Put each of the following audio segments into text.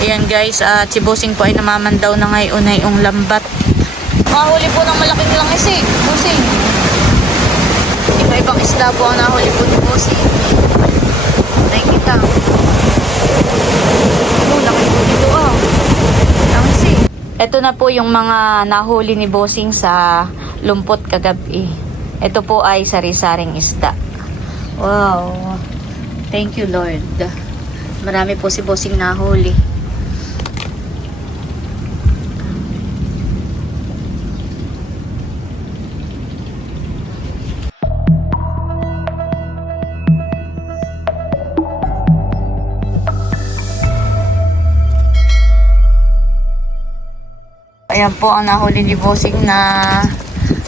Ayan guys, at si Bossing po ay namamandaw na ngayon ay yung lambat. Mahuli po ng malaking langis eh, Bossing. Iba-ibang isda po ang nahuli po ni Bossing. Nakikita. Laki po dito ah. Langis eh. Ito na po yung mga nahuli ni Bossing sa lumpot kagabi. Ito po ay sari-saring isda. Wow. Thank you Lord. Marami po si Bossing nahuli. Ayan po ang nahuli ni Bossing na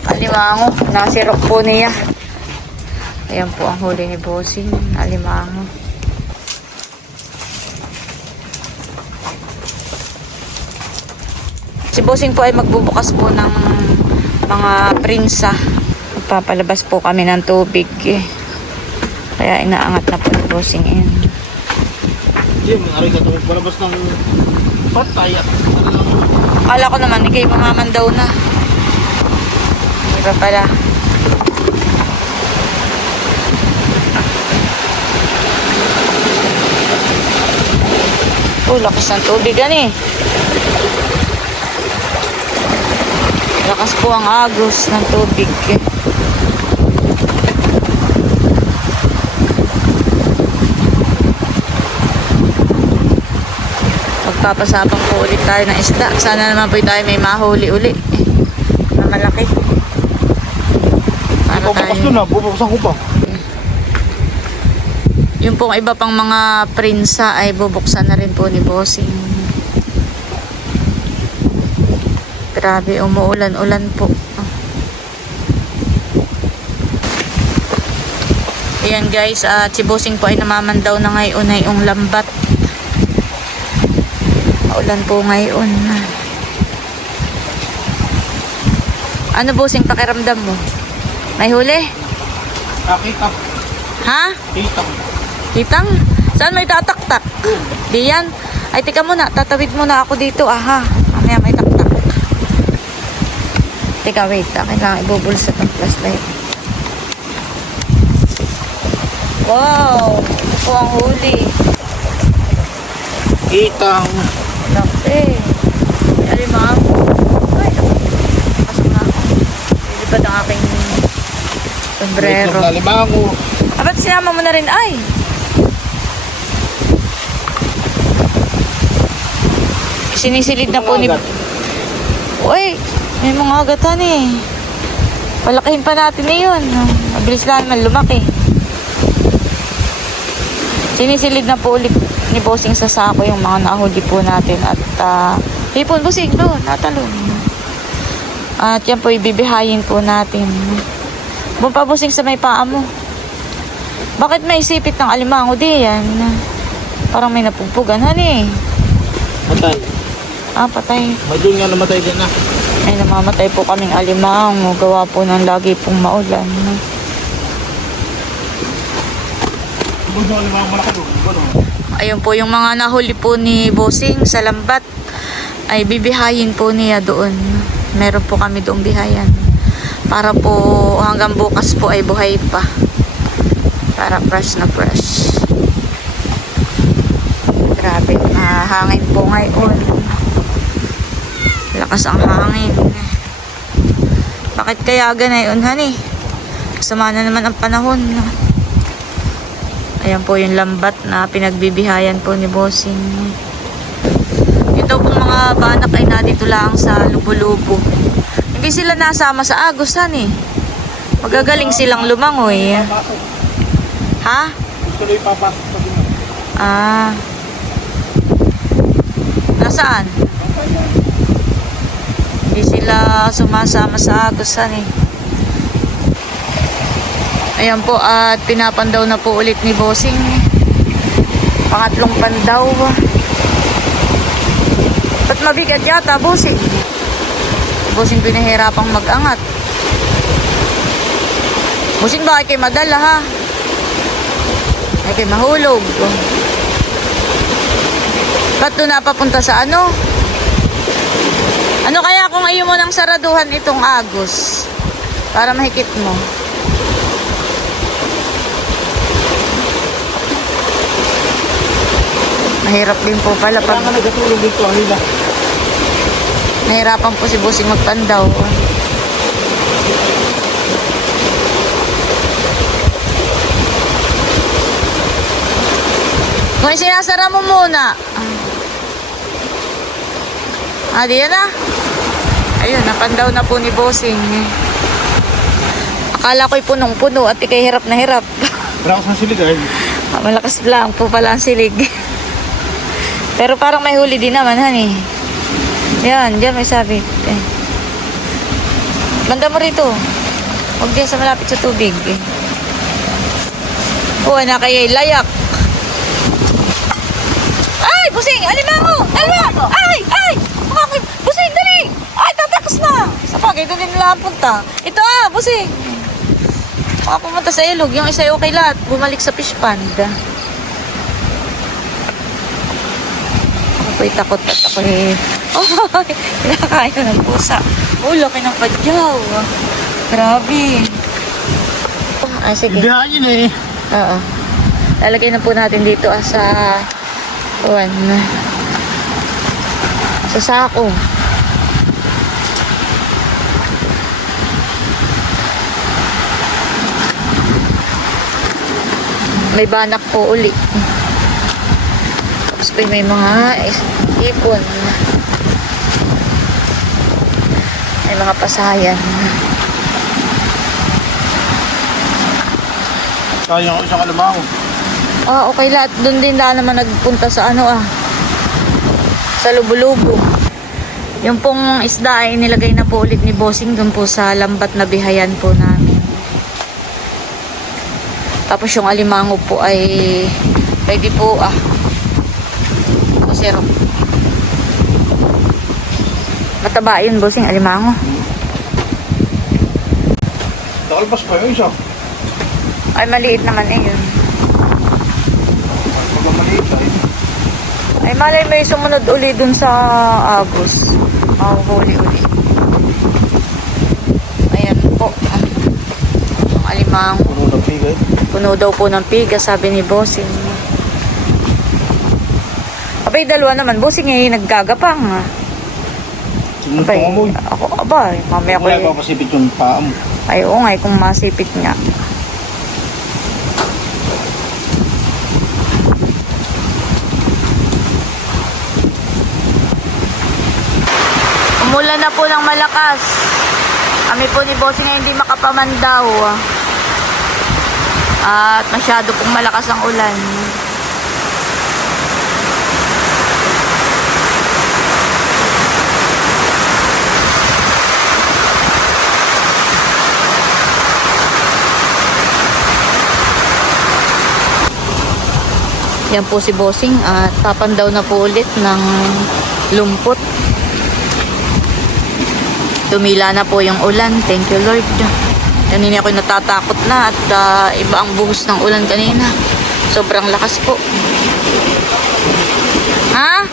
alimango. Nasirok po niya. Ayan po ang huli ni Bossing, alimango. Si Bossing po ay magbubukas po ng mga prinsa. Magpapalabas po kami ng tubig. Kaya inaangat na po ni Bossing yan. Jim, aray ka itong palabas ng patay. Akala ko naman, ikay mamamandaw na. Hindi pa pala. Lakas ng tubig eh. Lakas po ang agos ng tubig. Magpapasapang po ulit tayo ng isda. Sana naman po tayo may mahuli uli na malaki. Para bubukas tayo. doon na, bubuksan ko pa. Yung pong iba pang mga prinsa ay bubuksan na rin po ni Bossing. Grabe, umuulan-ulan po. Ayan guys, at si Bossing po ay namamandaw na ngayon ay yung lambat. Ulan po ngayon. Ano Bossing pakiramdam mo? May huli? Nakita. Ha? Kita. Kitang? Saan may tataktak? Diyan? Ay, tika muna. Tatawid muna ako dito. Aha. Mamaya may taktak. Tika, wait. Kailangan ibubulsa ng flashlight. Wow! Ito ang huli. Kitang. Laki. May alimango. Ay, pasok na ako. Lilipad ang aking sombrero. Kitang alimango. Ba't sinama mo na rin? Ay! Sinisilid na po ni... Uy! May mga agatan eh. Palakihin pa natin na yun. Mabilis lang naman lumaki. Sinisilid na po ulit ni Bossing sa sako yung mga nahuli po natin. At hipon Bossing doon, natalon. At yan po ibibihayin po natin. Bumpa Bossing sa may paa mo. Bakit may sipit ng alimango di yan? Parang may napugpugan eh. Patay. Patay. May doon nga namatay din na. Ay, namamatay po kaming alimango. Gawa po ng lagi pong maulan. Doon yung alimango malaki doon. Ayun po, yung mga nahuli po ni Bossing sa lambat ay bibihayin po niya doon. Meron po kami doong bihayan. Para po hanggang bukas po ay buhay pa. Para fresh na fresh. Grabe, hangin po ngayon. Lakas ang hangin. Bakit kaya ganayon, honey? Kasama na naman ang panahon. Ayan po yung lambat na pinagbibihayan po ni Bossing. Yung daw pong mga banak ay nandito lang sa lubo-lubo. Hindi sila nasama sa agos, honey. Magagaling silang lumangoy. Ha? Gusto na ipapasok pa din. Nasaan? Hindi sila sumasama sa agusan eh. Ayan po, at pinapandaw na po ulit ni Bossing. Pangatlong pandaw. Ba't mabigat yata, Bossing? Bossing pinahirapang mag-angat. Bossing, bakit kayo madala ha? Ay kayo mahulog. Ba't doon napapunta sa ano? Ano kaya kung ayaw mo ng saraduhan itong Agos? Para mahikit mo. Mahirap din po pala Kaya pag nga nagkatulog dito, Alila. nahirapan po si Bossing magpandaw. Kung sinasara mo muna. Di yan na. Ayun, napandaw na po ni Bossing. Akala ko'y punong-puno at ikay hirap na hirap. Malakas ng silig, ay. Malakas lang po pala ang silig. Pero parang may huli din naman, honey. Yan, dyan may sabit. Banda mo rito. Huwag dyan sa malapit sa tubig. Nakayay layak. Ay, Bossing! Alimango! Alimango! Ay! Bossing, dali! Ay, tatakas na! Sa bagay, doon din nila punta. Ito Bossing! Baka pumunta sa ilog. Yung isa okay lahat. Bumalik sa fish pond. Ako po'y takot at ako'y... kinakain ng pusa. Laki ng padyaw. Grabe. Sige. Ibihaan yun eh. Oo. Lalagay na po natin dito sa sa sako. May banak po uli. Tapos pa may mga ipon. May mga pasayan. Sayang ako isang kalabaho. Okay lahat. Doon din naman nagpunta sa sa lubo-lubo. Yung pong isda ay nilagay na po ulit ni Bossing doon po sa lambat na bihayan po namin. Tapos yung alimango po ay pwede po sir. Mataba yun, Bossing, alimango. Nakalpas pa yung isa. Ay, maliit naman yun. Pag maliit ay. Ay, malay may sumunod uli dun sa Agos. Huli uli. Ayan po. Ang alimango. Puno ng pigay. Puno daw po ng pigas, sabi ni Bossing. Abay, dalawa naman. Bossing naggagapang. Abay, abay. Mamaya ko Wala pa pasipit yung paa mo. Ay, oo nga, kung masipit nga. Umulan na po ng malakas. Kami po ni Bossing ay hindi makapamandaw. At masyado pong malakas ang ulan. Yan po si Bossing at papandaw na po ulit ng lumpot. Tumila na po yung ulan. Thank you, Lord. Kanina ako'y natatakot na at iba ang buhos ng ulan kanina. Sobrang lakas po. Ha?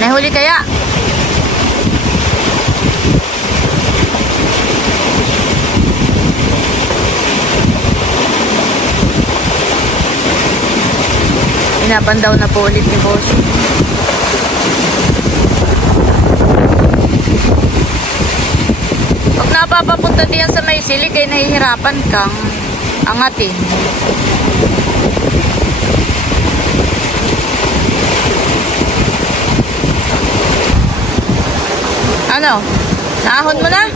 Nahuli kaya? Pinapandaw na po ulit ni Bossing. Pag napapapunta diyan sa may silig ay nahihirapan kang angatin. Ano? Naahon mo na?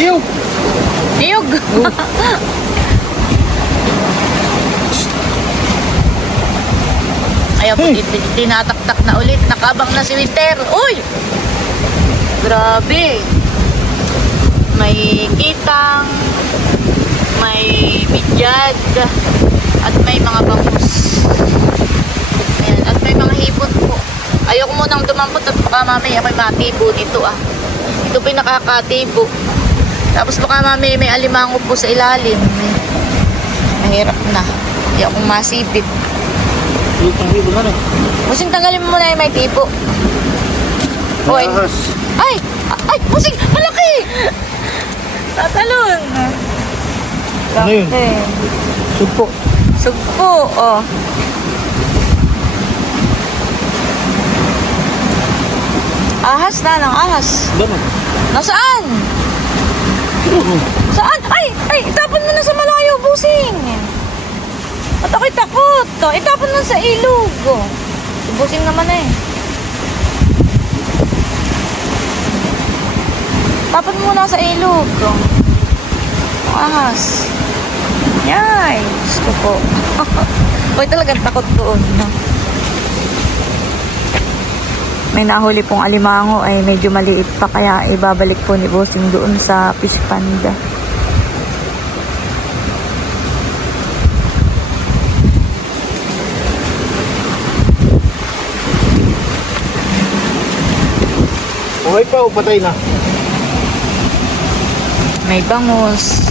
Iyog! Niyog! Ayaw po, tinataktak na ulit. Nakabang na si Winter. Uy! Grabe. May kitang, may bidyad, at may mga bangus. Ayan, at may mga hipon po. Ayoko munang dumampot at baka mamaya ako'y matibo nito Ito po yung nakakatibo. Tapos baka mamaya may alimango po sa ilalim. Mahirap na. Hindi akong masipit. Hipo na rin. Busing, tanggalin mo muna yung may tipo. Oy. Ahas. Ay! Ay! Busing! Malaki! Tatalon. Ano yun? Laki. Sugpo. Sugpo, oh. Ahas na ng ahas. Ganun. Nasaan? Saan? Ay! Ay! Itapon mo na sa malayo, busing! At ako'y takot. Itapon mo sa ilog. Si busing naman eh. Tapon mo na sa ilog. Ahas. Yay! Diyos ko po. Hoy, talagang takot doon. No? May nahuli pong alimango ay medyo maliit pa kaya ibabalik po ni Bossing doon sa fish pond. Okay pa o patay na? May bangus.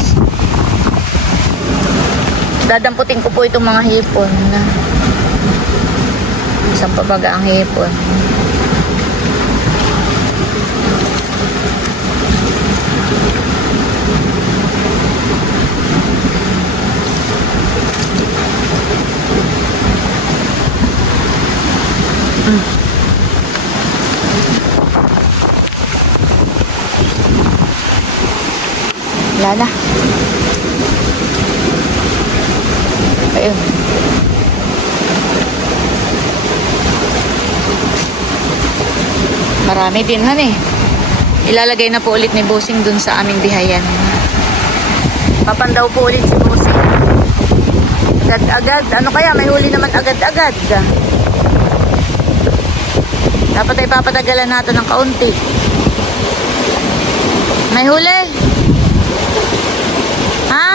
Dadamputin ko po itong mga hipon. Isang pabaga ang hipon. Wala na. Ayun. Marami din han eh. Ilalagay na po ulit ni Bossing dun sa aming bihayan. Papandaw po ulit si Bossing. Agad-agad. Ano kaya? May huli naman agad-agad. Dapat ay papatagalan natin ng kaunti. May huli. Ha?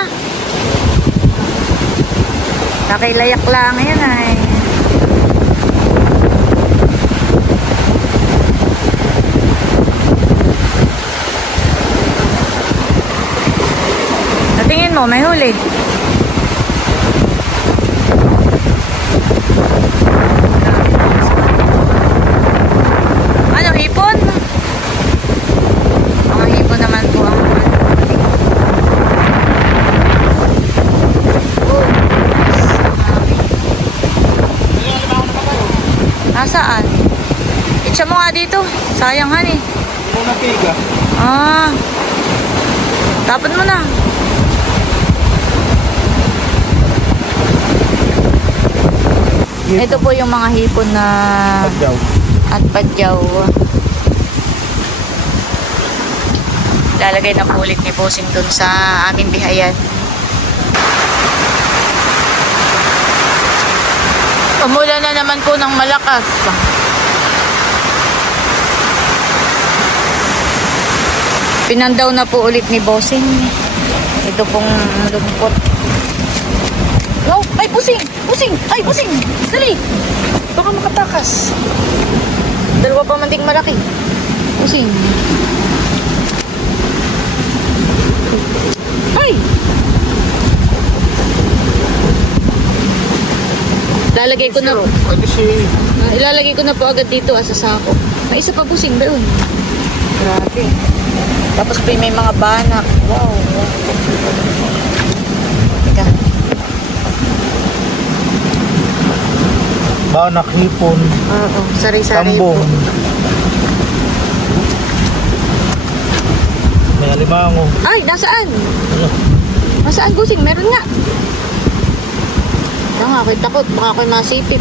Kakilayak lang yan ay. Natingin mo, may huli. Ano, hipon? Mga hipon naman po ang nasaan? Itcha mo nga dito. Sayang han eh. Muna piga. Ah. Tapon mo na. Ito po yung mga hipon na Pagdaw. at padyaw. Lalagay na po ulit ni Bossing dun sa aming bihayan. Pumula na naman po ng malakas. Pinandaw na po ulit ni Bossing. Ito pong lumpot. Oh, ay, Bossing! Bossing! Ay, Bossing! Dali! Baka makatakas. Dalawa pa man ding malaki. Bossing. Ay! Lalagay ko na. Pwede si... Ilalagay ko na po agad dito sa sako. May isa pa Bossing doon. Grabe. Tapos pa may mga banak. Wow. Teka. Banak, hipon, Oo. Sari-sari po. tambong. May alimango. Ay, nasaan? Ano? Nasaan Bossing? Meron nga. Kaya nga, ako'y takot. Baka ako'y masipit.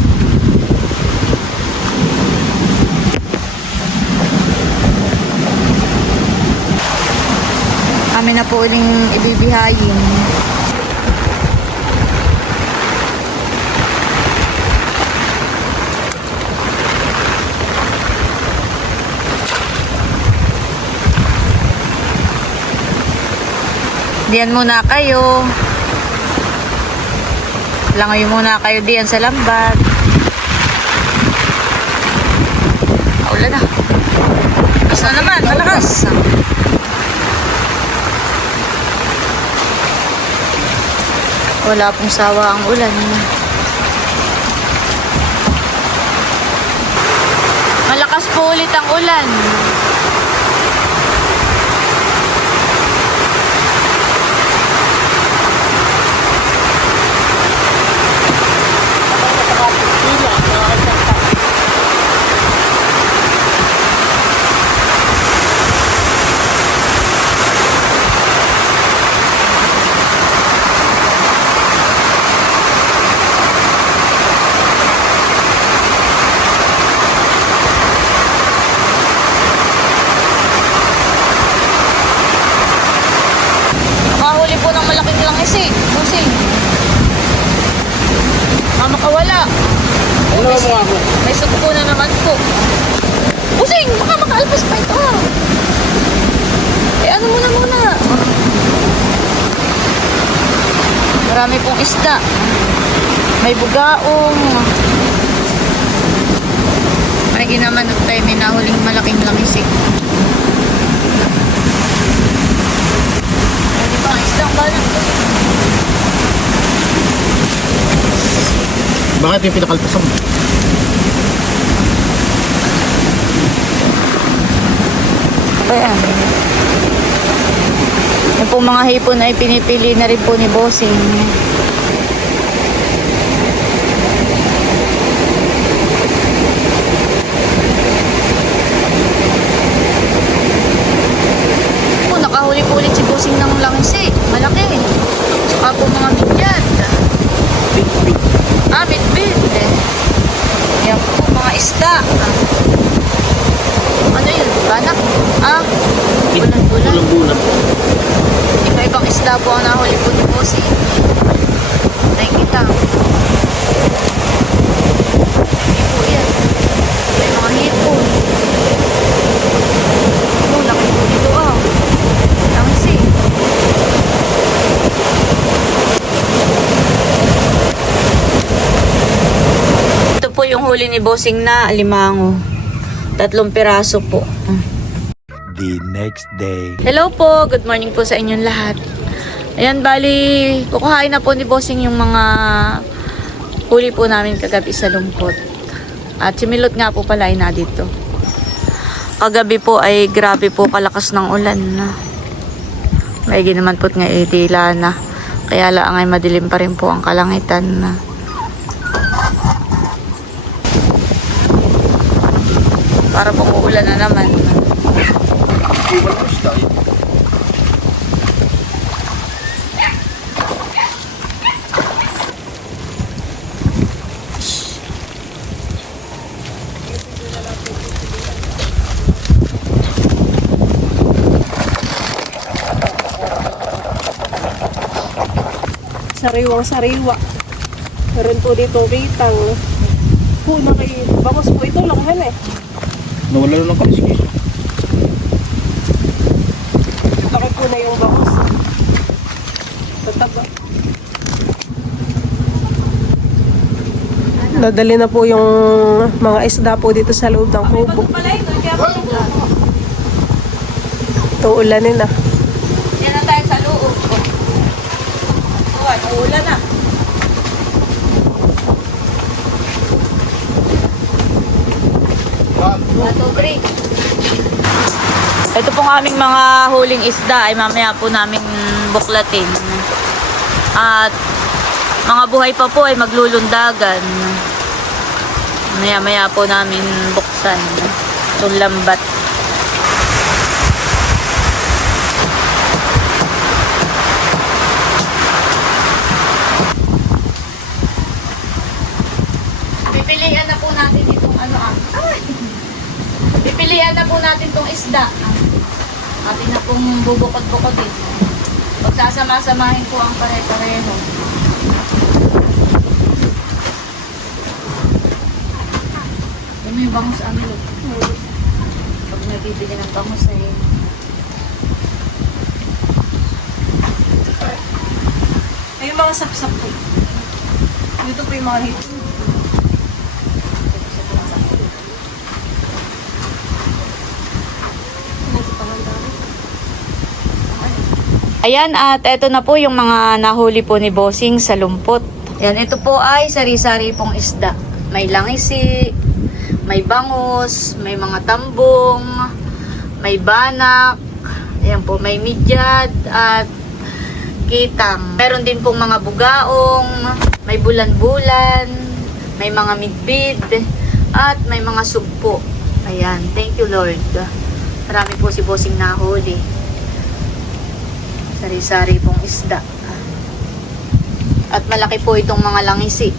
Kami na po uling ibibihayin. Diyan muna kayo. Langoy muna kayo diyan sa lambat. Ulan na. Malakas na naman, malakas. Wala pong sawa ang ulan. Malakas po ulit ang ulan. Nakahuli po ng malaking langis eh. Busing. Makawala. Ano mo ako? May sugpo na naman po. Busing! Baka makaalpas pa ito ha. Eh ano muna. Marami pong isda. May bugaong. May ginamanot tayo. May nahuling malaking langis eh. Hindi pa ang isdang balang. Bakit yung pinakalpasan mo? Ayan. Yung pong mga hipon ay pinipili na rin po ni Bossing. Po, nakahuli po ulit si Bossing ng langis eh. Malaki. Saka po mga midyat. Big. Bit. Yan po, mga isda. Ano yun? Banak? Bulan. Bulan. Iba-ibang isda po ang nahuli po ni Bossing. Nakikita. Hindi po yan. May mga hipon. Laki po dito Langis eh. Ito po yung huli ni Bossing na alimango. 3 piraso po. The next day. Hello po, good morning po sa inyong lahat. Ayan, bali, kukuhain na po ni Bossing yung mga huli po namin kagabi sa lumpot. At si Milot nga po pala ay na dito. Kagabi po ay grabe po kalakas ng ulan na. May ginaman po't nga itila na. Kaya lang ay madilim pa rin po ang kalangitan na. Para pong uulan na naman. Sariwang-sariwa. Meron po dito kitang puna kay bangos po ito lang Nawala lang ng kaliskis. Laki po na yung bangos. Tataba. Nadali na po yung mga isda po dito sa loob ng kubo. Ito ulanin na. Yan na tayo sa loob. Uulan na. 1, 2, 3. Ito pong aming mga huling isda ay mamaya po namin buklatin. At mga buhay pa po ay maglulundagan. Maya po namin buksan itong lambat. Pipilian na po natin itong Pipilian na po natin itong isda. Atin na pong bubukod-bukod din. Pagsasama-samahin po ang pare-pareho. Ano yung bangus amilo? Pag nabibili ng bangus ay Ay, yung mga sapsap po. Dito po yung mga hito. Ayan, at eto na po yung mga nahuli po ni Bossing sa lumpot. Ayan, ito po ay sari-sari pong isda. May langisi, may bangus, may mga tambong, may banak, ayan po, may midyad at kitang. Meron din pong mga bugaong, may bulan-bulan, may mga midbid, at may mga sugpo. Ayan, thank you Lord. Marami po si Bossing nahuli. Sari-sari pong isda. At malaki po itong mga langisi.